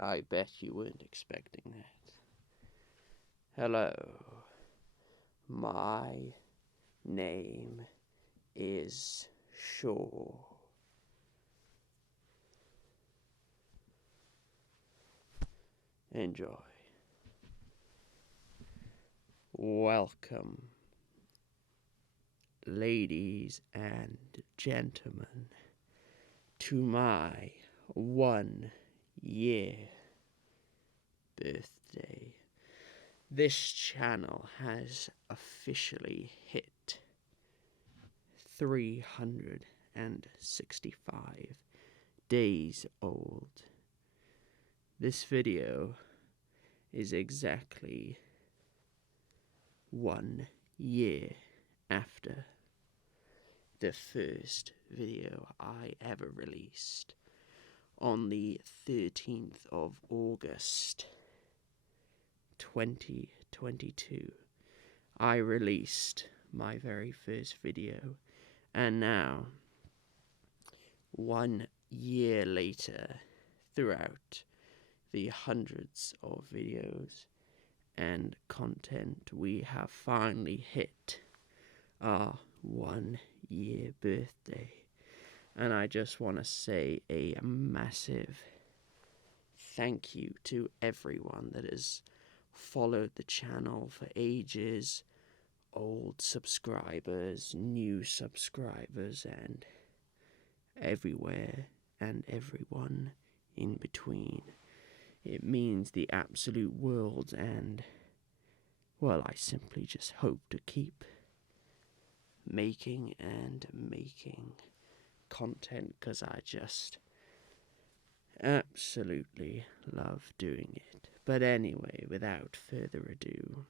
I bet you weren't expecting that. Hello, my name is Shure. Enjoy. Welcome, ladies and gentlemen, to my 1-year birthday. This channel has officially hit 365 days old. This video is exactly 1 year after the first video I ever released. On the 13th of August 2022, I released my very first video, and now, 1 year later, throughout the hundreds of videos and content, we have finally hit our 1-year birthday. And I just want to say a massive thank you to everyone that has followed the channel for ages, old subscribers, new subscribers, and everywhere and everyone in between. It means the absolute world, and, well, I simply just hope to keep making and making content, because I just absolutely love doing it. But anyway, without further ado,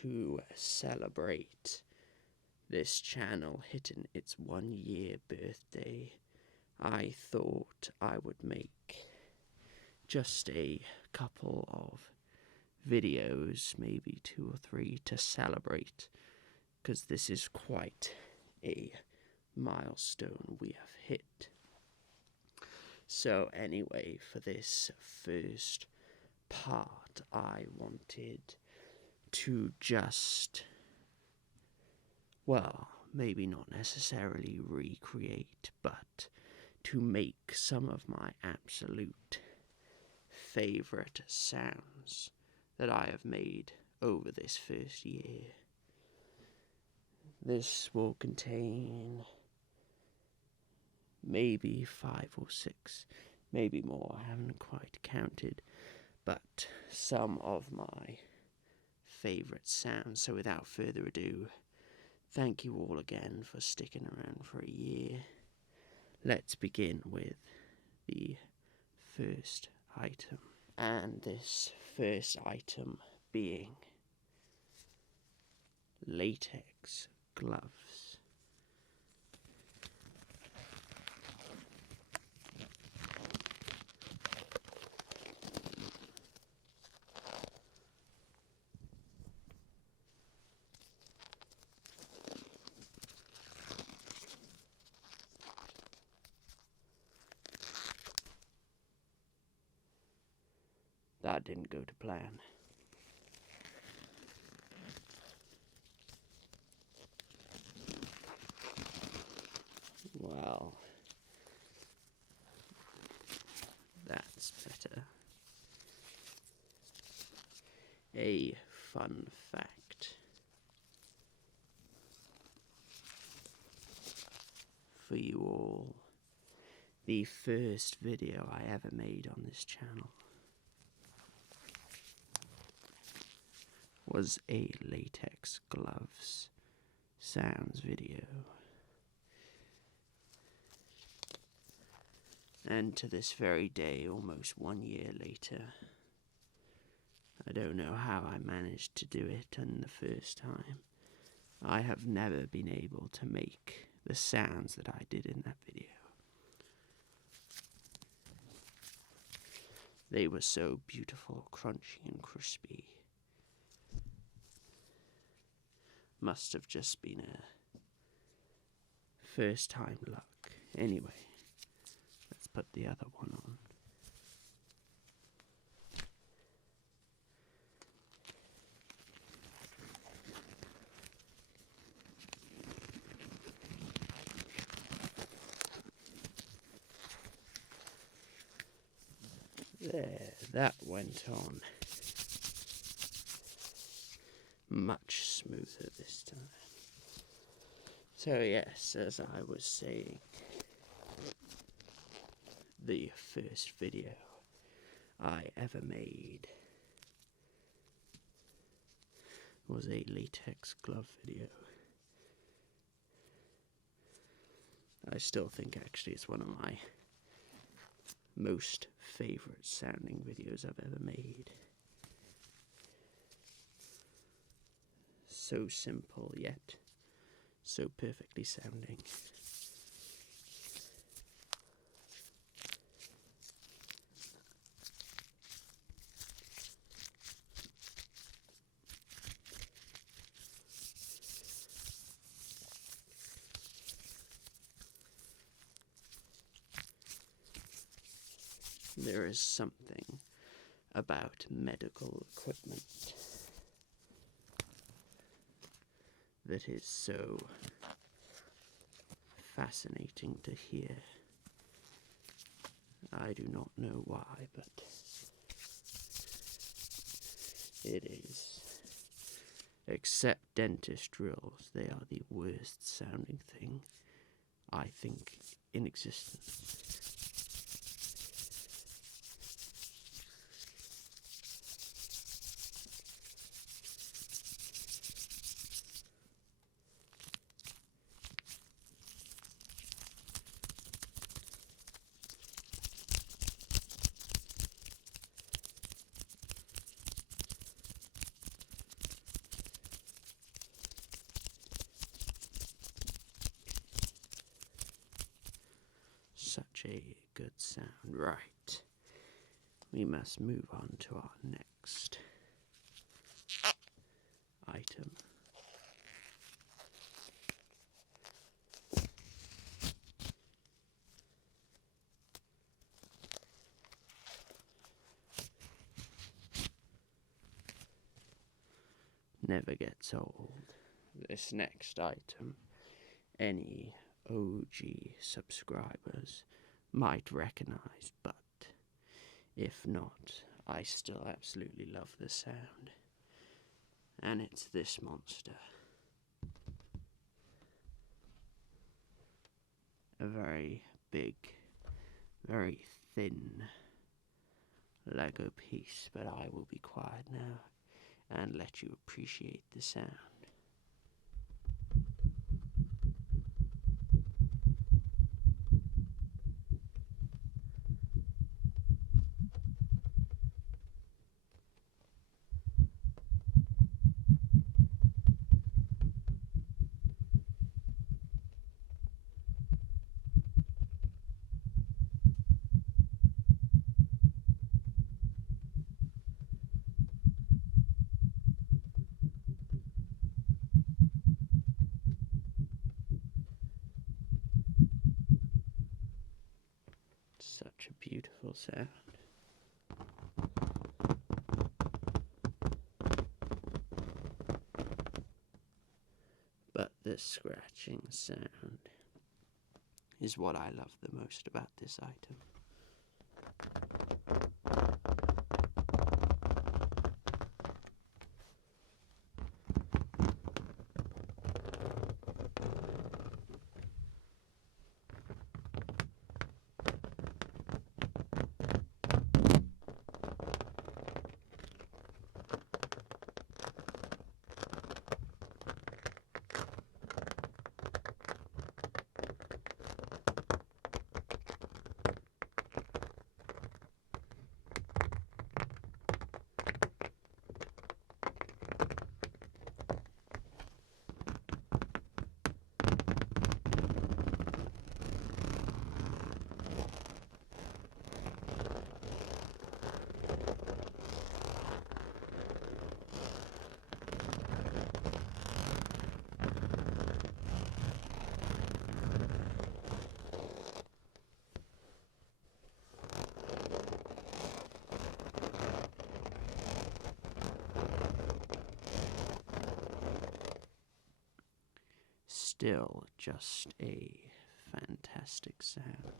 to celebrate this channel hitting its 1-year birthday, I thought I would make just a couple of videos, maybe 2 or 3, to celebrate, because this is quite a milestone we have hit. So anyway, for this first part, I wanted to just, well, maybe not necessarily recreate, but to make some of my absolute favorite sounds that I have made over this first year. This will contain maybe 5 or 6, maybe more, I haven't quite counted, but some of my favorite sounds. So without further ado, thank you all again for sticking around for a year. Let's begin with the first item, and this first item being latex gloves. That didn't go to plan. Well, that's better. A fun fact for you all: the first video I ever made on this channel was a latex gloves sounds video. And to this very day, almost 1 year later, I don't know how I managed to do it in the first time. I have never been able to make the sounds that I did in that video. They were so beautiful, crunchy and crispy. Must have just been a first time luck. Anyway, let's put the other one on. There, that went on much smoother this time. So yes, as I was saying, the first video I ever made was a latex glove video. I still think actually it's one of my most favourite sounding videos I've ever made. So simple yet so perfectly sounding. There is something about medical equipment that is so fascinating to hear. I do not know why, but it is. Except dentist drills, they are the worst sounding thing, I think, in existence. Such a good sound. Right. We must move on to our next item. Never gets old. This next item, any OG subscribers might recognize, but if not, I still absolutely love the sound. And it's this monster. A very big, very thin Lego piece, but I will be quiet now and let you appreciate the sound. Such a beautiful sound. But the scratching sound is what I love the most about this item. Still just a fantastic sound.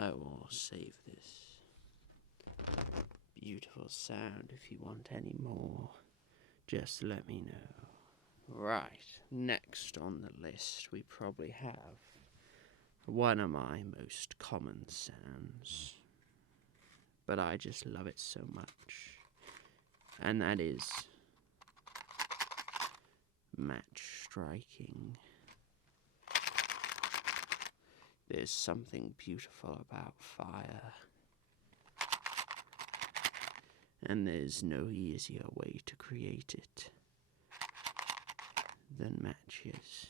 I will save this beautiful sound. If you want any more, just let me know. Right, next on the list we probably have one of my most common sounds, but I just love it so much, and that is match striking. There's something beautiful about fire, and there's no easier way to create it than matches.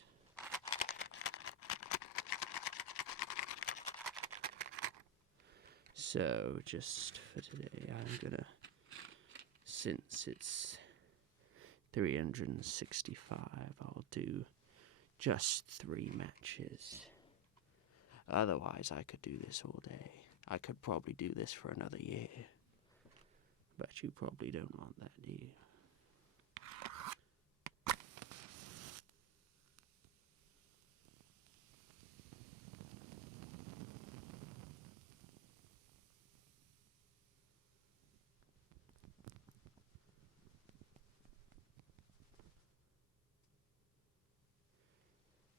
So just for today, I'm gonna, since it's 365, I'll do just 3 matches. Otherwise, I could do this all day. I could probably do this for another year. But you probably don't want that, do you?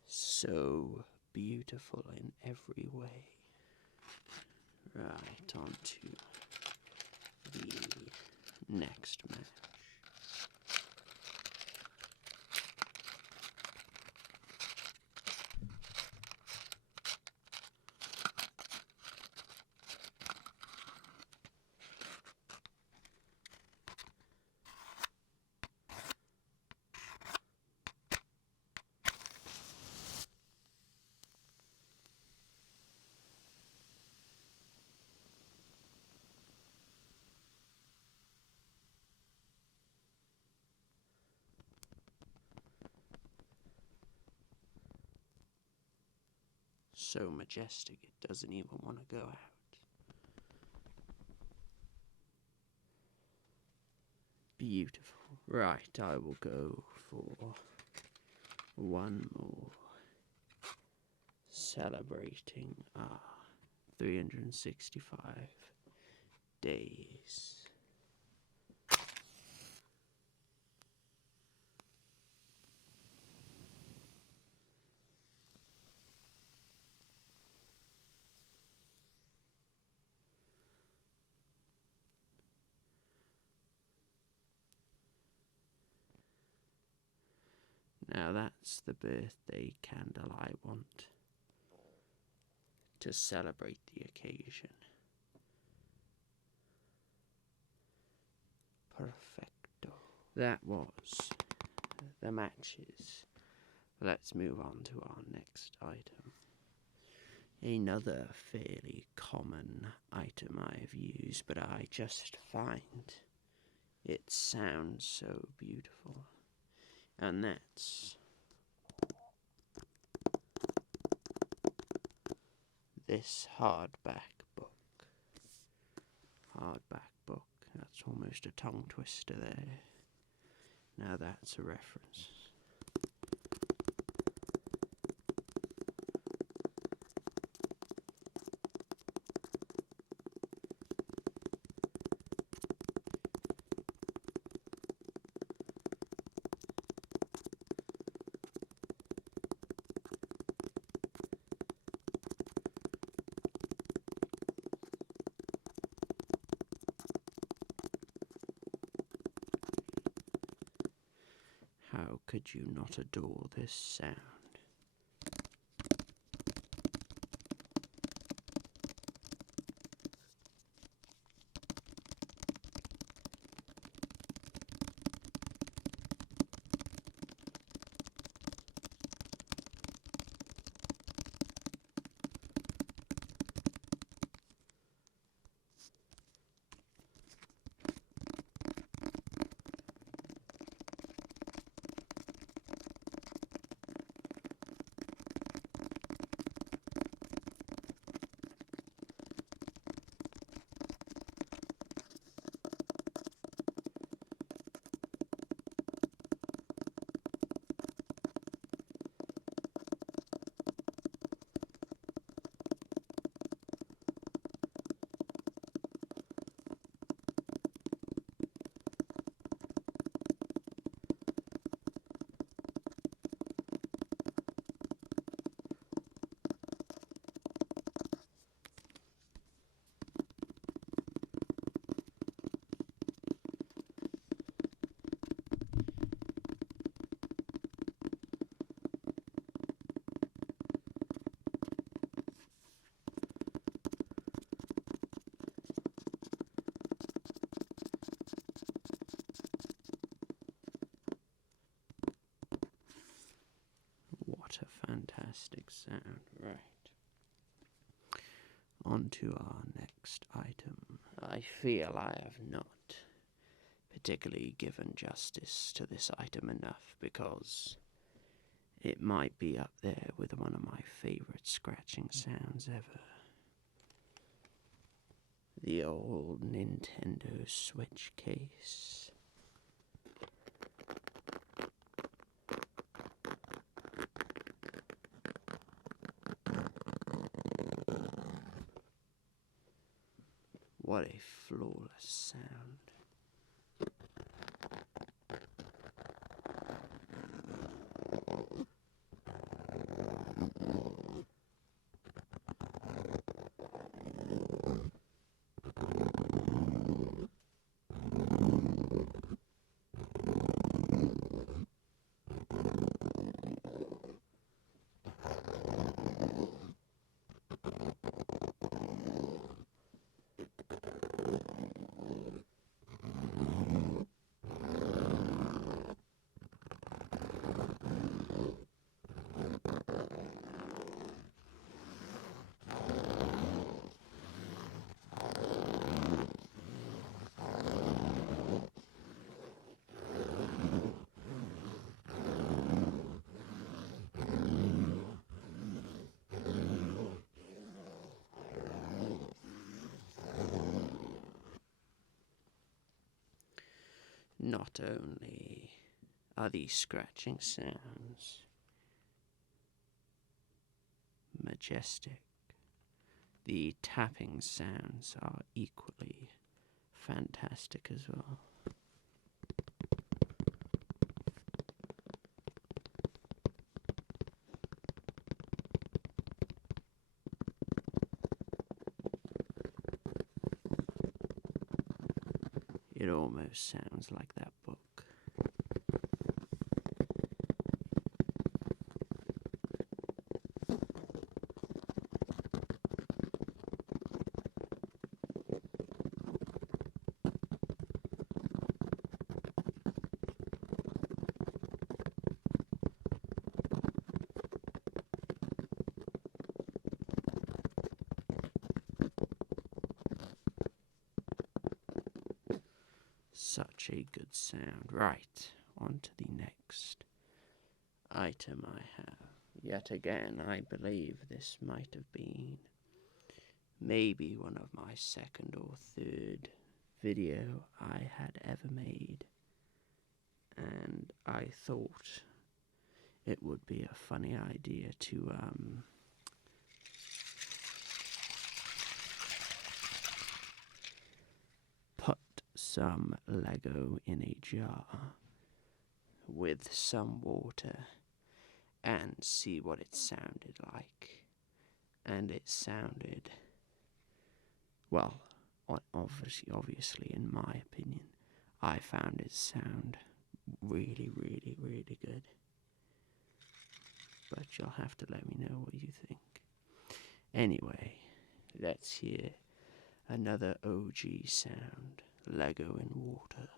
So beautiful in every way. Right, on to the next match. So majestic it doesn't even want to go out. Beautiful. Right, I will go for one more. Celebrating our 365 days. Now that's the birthday candle I want to celebrate the occasion. Perfecto. That was the matches. Let's move on to our next item. Another fairly common item I've used, but I just find it sounds so beautiful. And that's this hardback book. Hardback book. That's almost a tongue twister there. Now that's a reference. How could you not adore this sound? fantastic sound. Right. On to our next item. I feel I have not particularly given justice to this item enough because it might be up there with one of my favorite scratching sounds ever. The old Nintendo Switch case. What a flawless sound. Not only are these scratching sounds majestic, the tapping sounds are equally fantastic as well. It almost sounds like that book. Such a good sound. Right, on to the next item I have. Yet again, I believe this might have been maybe one of my second or third video I had ever made. And I thought it would be a funny idea to put some Lego in a jar with some water and see what it sounded like. And it sounded, well, obviously in my opinion, I found it sound really, really, really good. But you'll have to let me know what you think. Anyway, let's hear another OG sound, Lego in water.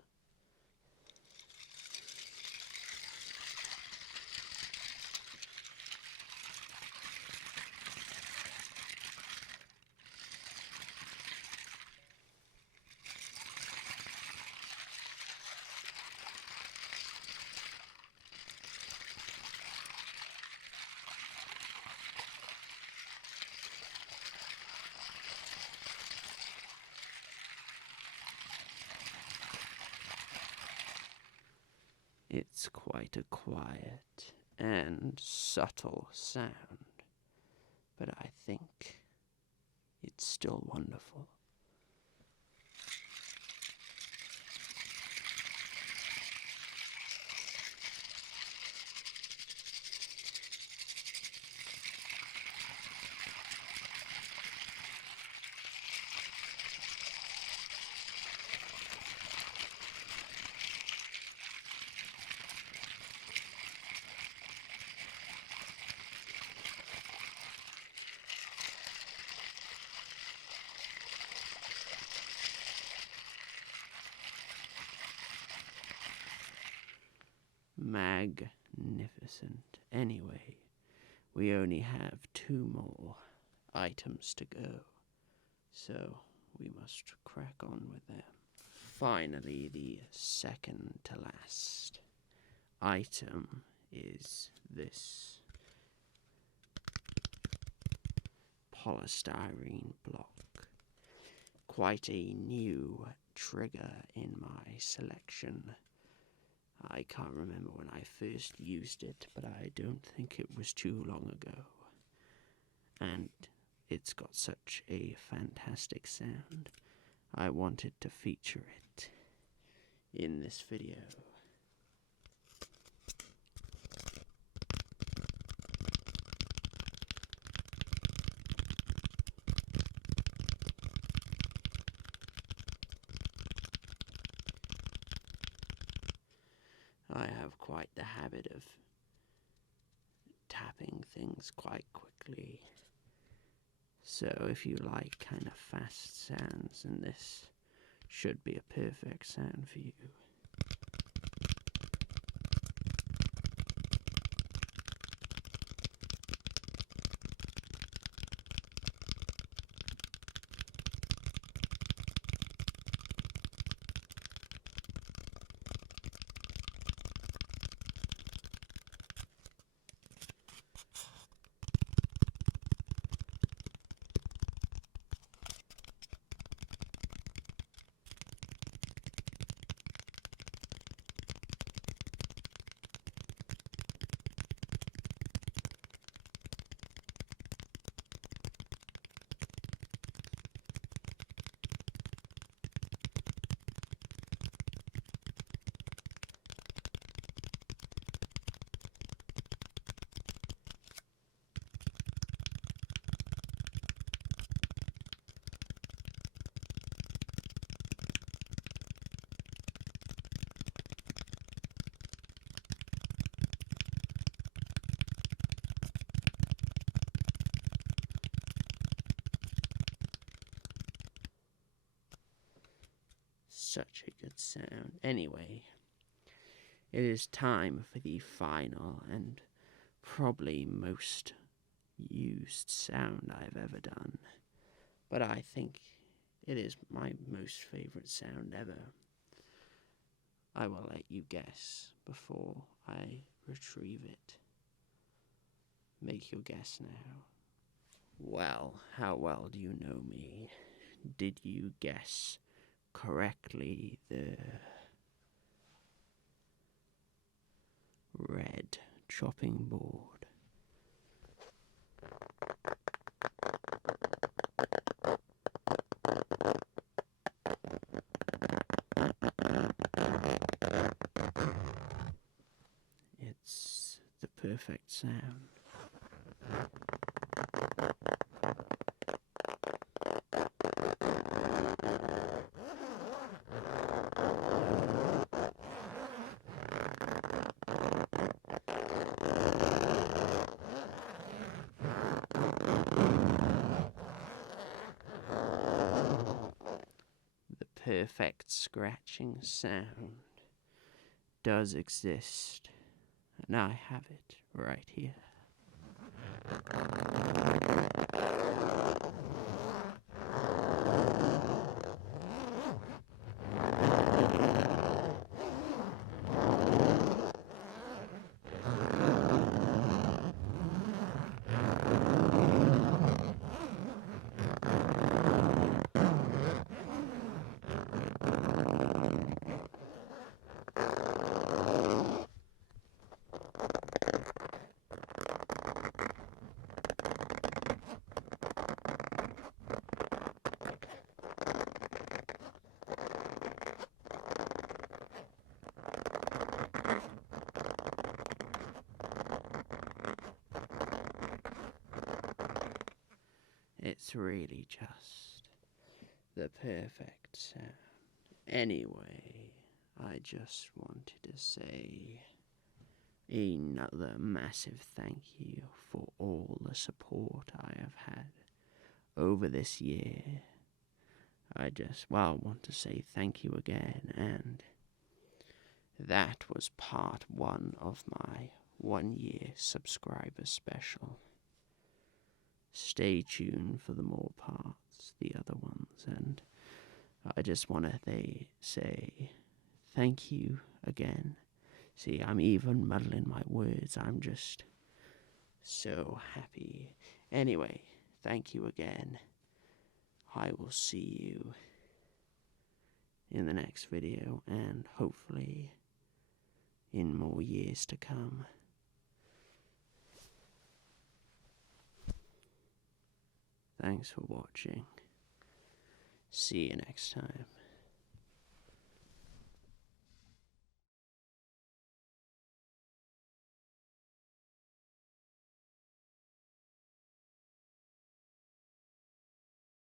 It's quite a quiet and subtle sound, but I think it's still wonderful. Magnificent. Anyway, we only have 2 more items to go, so we must crack on with them. Finally, the second to last item is this polystyrene block. Quite a new trigger in my selection. I can't remember when I first used it, but I don't think it was too long ago. And it's got such a fantastic sound. I wanted to feature it in this video. I have quite the habit of tapping things quite quickly. So if you like kind of fast sounds, then this should be a perfect sound for you. Such a good sound. Anyway, it is time for the final and probably most used sound I've ever done. But I think it is my most favorite sound ever. I will let you guess before I retrieve it. Make your guess now. Well, how well do you know me? Did you guess correctly the red chopping board? It's the perfect sound. Perfect scratching sound does exist, and I have it right here. It's really just the perfect sound. Anyway, I just wanted to say another massive thank you for all the support I have had over this year. I want to say thank you again, and that was part 1 of my 1-year subscriber special. Stay tuned for the more parts, the other ones, and I just want to say thank you again. See, I'm even muddling my words. I'm just so happy. Anyway, thank you again. I will see you in the next video, and hopefully in more years to come. Thanks for watching. See you next time.